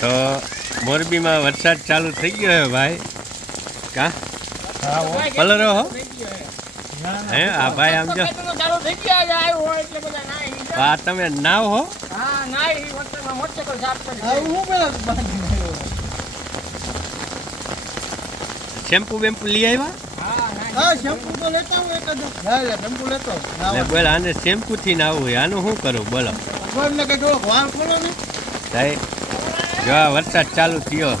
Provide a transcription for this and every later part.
તો મોરબીમાં વરસાદ ચાલુ થઈ ગયો હે ભાઈ. કા પલરો હો હે આ ભાઈ આમ જો આ તમે નાવ હો. શેમ્પુ બેમ્પુ લઈ આવ્યા? બોલ આને શેમ્પુ થી નાવું હોય આનું શું કરું બોલો? જો આ વરસાદ ચાલુ થયો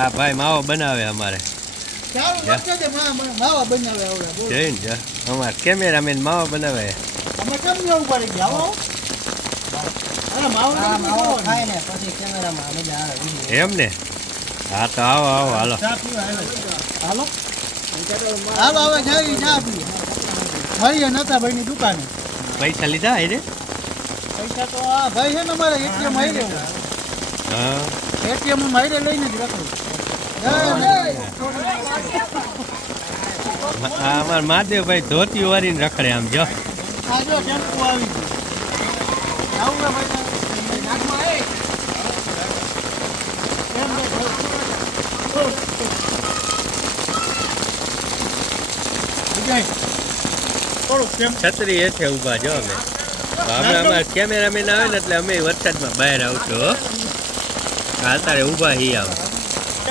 આ ભાઈ માવો બનાવે અમારે અમારે કેમેરામેન માવો બનાવે એમ ને. હા તો આવો આવો હાલો દુકાને પૈસા લીધા રે? પૈસા તો આ ભાઈ છે ને અમારે એટીએમ આવી રહ્યું. હા એટીએમ મારે લઈને જ રાખું. અમાર મહાદેવભાઈ ધોતી વારીને રખડે આમ જો. આ જો ટેમ્પો આવી ગયું. આવું ને ભાઈ નાકમાં એ છત્રી હેઠે ઊભા જો અમે. અમે અમારા કેમેરામેન આવે ને એટલે અમે વરસાદમાં બહાર આવશો. અત્યારે ઊભા હી આવ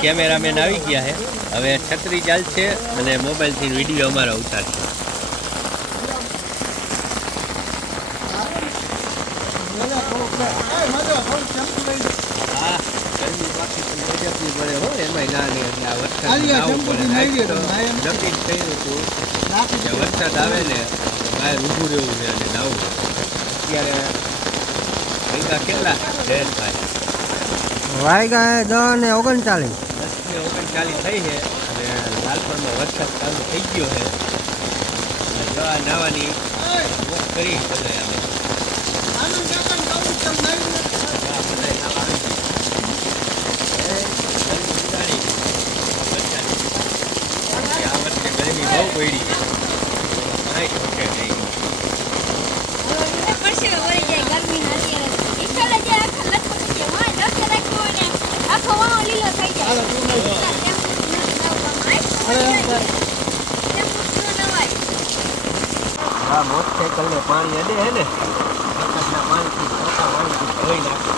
કેમેરામેન આવી ગયા છે. હવે છત્રી ચાલશે અને મોબાઈલથી વિડીયો અમારો ઉતારશે. હા ગરમી બાકી ગજબની પડે હો એમાંય ના નહીં એટલે આ વરસાદ આવવું પડે. નક્કી થયું હતું વરસાદ આવે ને બહાર ઊભું રહેવું છે અને નાવું. અત્યારે વાયગા કેટલા ડેન થાય? વાયગા 10:39 10:39 થઈ છે અને લાલપણમાં વરસાદ ચાલુ થઈ ગયો છે. જો આ નાવાની મોજ કરી બધા અમે. આ વખતે ગરમી બહુ પડી છે. આ મોટરસાઇકલ ને પાણી અડે હે ને વરસાદના પાણીથી મોટા પાણીથી ધોઈ નાખે.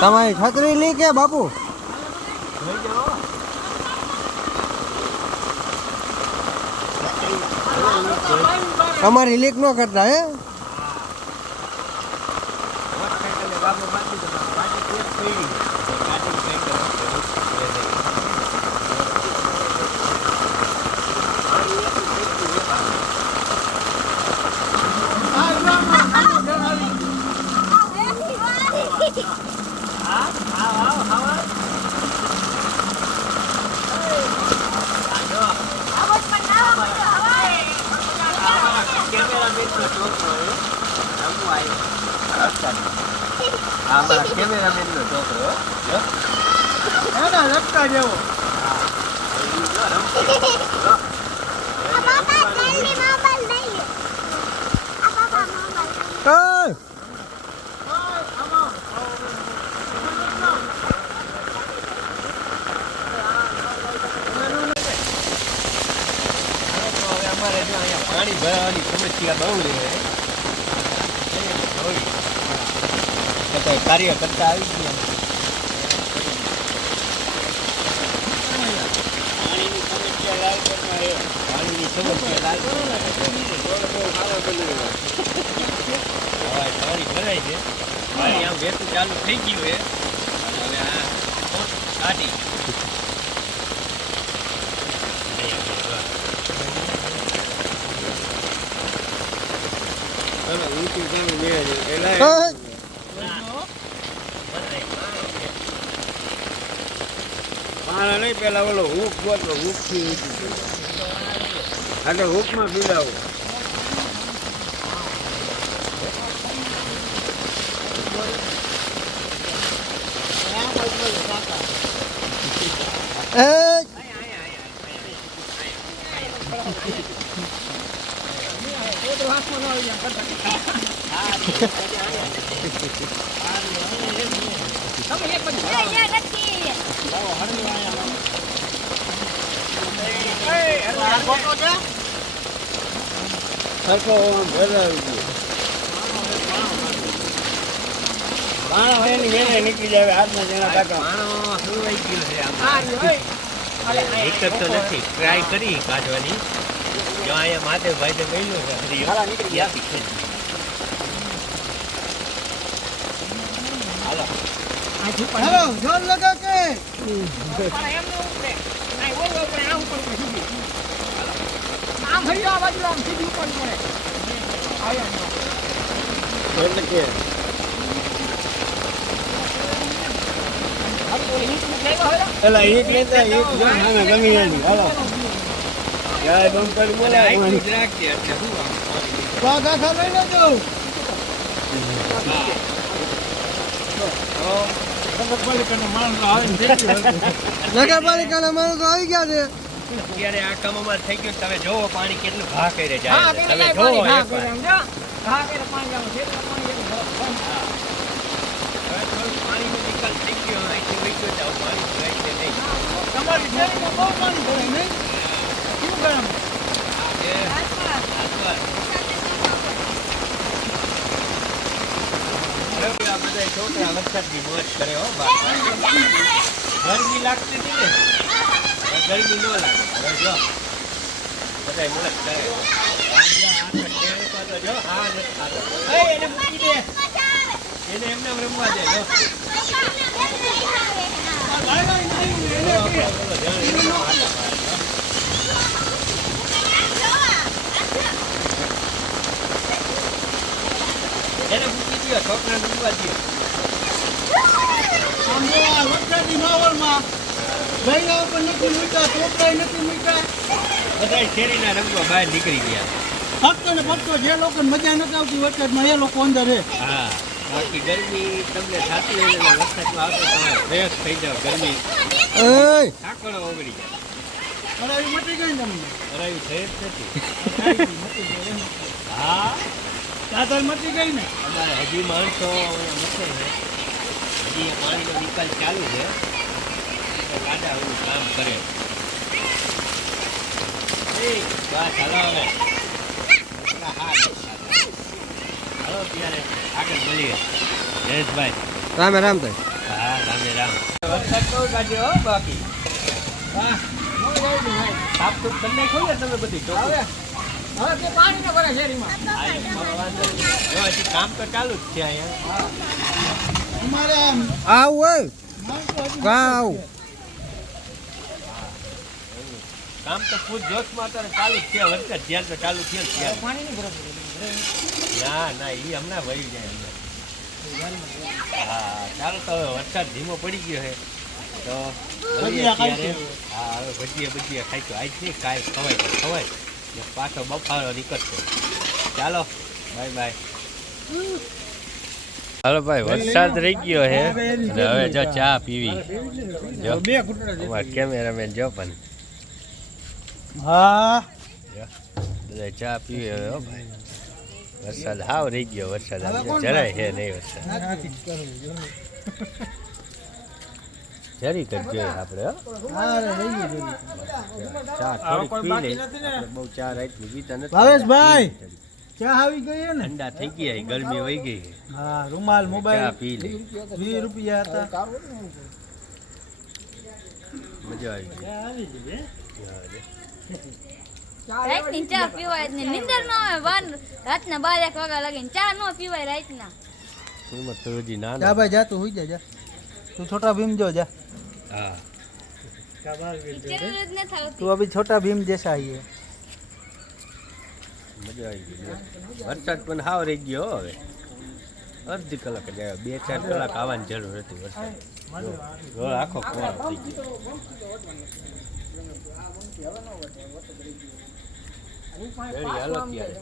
તમારી છત્રી લી કે બાપુ? અમારી લીક ન કરતા હે. અમારા કેમેરામેન નો છોકરો રસ્તા જેવો અમારે જો અહીંયા પાણી ભરવાની સમસ્યા બહુ રહે. કાર્ય કરતા આવી ગયા. પાણીની સમસ્યા પાણી ભરાય છે. પાણી આમ વહેતું ચાલુ થઈ ગયું છે. હવે આ કાઢી ઊંચું ચાલુ પાણા નહીં પેલા ઓલો હુક ગોતો હુક થી ઊંચું એટલે હુકમાં પીડાવું. સરખો આમ ભરાવી બાણો હોય ને એને નીકળી જાય હાથમાં જેના કાકા માણો હલવાઈ ગયો છે આમ એક તો નથી ટ્રાય કરી કાઢવાની જો અહીંયા માધવભાઈ તો ગયેલું છે હાલા નીકળી ગયા હાલો હેલો જોર લગા કે આમ થઈ જાવ બાજુ આમ સીધી ઉપર પડે એટલે કે એલા એક લેતા એક જો સામે ગમી જાય હાલો જય બંકર બોલાય રાખજે એટલે શું આમ વાગા ખા લઈ લેજો નગરપાલિકાના માણસો આવી ગયા છે. અત્યારે આ કામમાં થઈ ગયું તમે જોવો પાણી કેટલું ઘા કરે જાય છે. તમે જોવો એકવાર. હવે થોડું પાણીનો નિકાલ થઈ ગયો અહીંથી વહી ગયો તો પાણી ભરાય છે નહીં. તમારી શેરીમાં બહુ પાણી ભરાય નહીં કેવું ગરમ આ બધા છોકરા વરસાદની મોજ કરે હો બા. ગરમી લાગતી હતી ને હવે ગરમી ન લાગે હવે જો બધા મોજ કરે જો હા નથી ખાતો. એને મૂકી દે એને એમને રમવા દે જો એને મૂકી દો છોકરાને રમવા દો. આમ જો આ વરસાદી માહોલમાં ગઈના ઉપર નથી મૂક્યા છોકરાએ નથી મૂક્યા બધા શેરીના રમવા બહાર નીકળી ગયા. ફક્ત ને ફક્ત જે લોકોને મજા નથી આવતી વરસાદમાં એ લોકો અંદર રહે હા બાકી ગરમી તમને થતી હોય ને વરસાદમાં આવતો તમારે ફ્રેશ થઈ જાવ ગરમી એય, ઠાકોરો ઓગળી જાય. કરાવી મટી ગઈ ને તમને કરાયું થઈ જ નથી. હા દાદર મટી ગઈ ને અમારે હજી માણસો અહીંયા મૂકે છે હજી એ પાણીનો નિકાલ ચાલુ છે તો કાઢા એવું કામ કરે. બસ હાલો હવે એટલા હાથ હાલો ત્યારે આગળ મળીએ જયેશભાઈ. રામે રામ થાય. હા રામે રામ. વરસાદ બહુ કાઢ્યો હો બાકી. હા સાફ સુફ કરી નાખ્યો ને તમે બધી ચોખ્ખું? હવે તે પાણી ન ભરે શેરીમાં હા, એમાં વાંધો નહીં. જો હજી કામ તો ચાલુ જ છે અહીંયા. અમારે આમ આવું હોય માણસો હજી કા આવું કામ તો ફૂલ જોશમાં અત્યારે ચાલુ જ છે. વરસાદ જ્યાં તો ચાલુ થયો જ ત્યાં. પાણી નહીં ભરે ના ના એ હમણાં વહી જાય અંદર. હા ચાલો તો હવે વરસાદ ધીમો પડી ગયો છે તો મળીએ ભજીયા ત્યારે. ખાઈશું. હા હવે ભજીયા ખાઈશું. આજ નહીં કાલ ખવાય તો ખવાય ને પાછો બફારો નીકળશે. ચાલો બાય બાય. હાલો ભાઈ વરસાદ રહી ગયો છે અને હવે જો ચા પીવી. જો બે ઘૂંટડા અમારા કેમેરામેન જો પણ હા જો બધા ચા પીવે હવે હો ભાઈ. વરસાદ હાવ રહી ગયો. વરસાદ હવે આવી કોણ જરાય છે નહીં વરસાદ. જરી જ જોઈએ આપણે હો. હા રે રહી ગયું ચા થોડીક પી લઈ. આપણે બહુ ચા રાતની પીતા નથી. ભાવેશભાઈ ચા આવી ગઈ હે ને ઠંડા થઈ ગયા ગરમી વહી ગઈ. હા રૂમાલ ચા મોબાઈલ પી લે 20 રૂપિયા હતા મજા આવી ગઈ. રાતની ચા પીવાય જ નહીં. નીંદર ન આવે રાતના 12 વાગ્યા લાગીને ચા ન પીવાય રાતના. એમાં તો હજી જા નાના. ભાઈ જા તું હુઈ જા તું छोटा भीम जो जा હા ઈ જરૂર જ નથી આવતી. तू अभी छोटा भीम जैसा ही है મજા આવી ગઈ. વરસાદ પણ હાવ રહી ગયો હો હવે. અડધી કલાક જ આવ્યો. 2-4 કલાક આવવાની જરૂર હતી વરસાદ. જો આખો કોરો થઈ ગયો. રેડી, હાલો ત્યારે.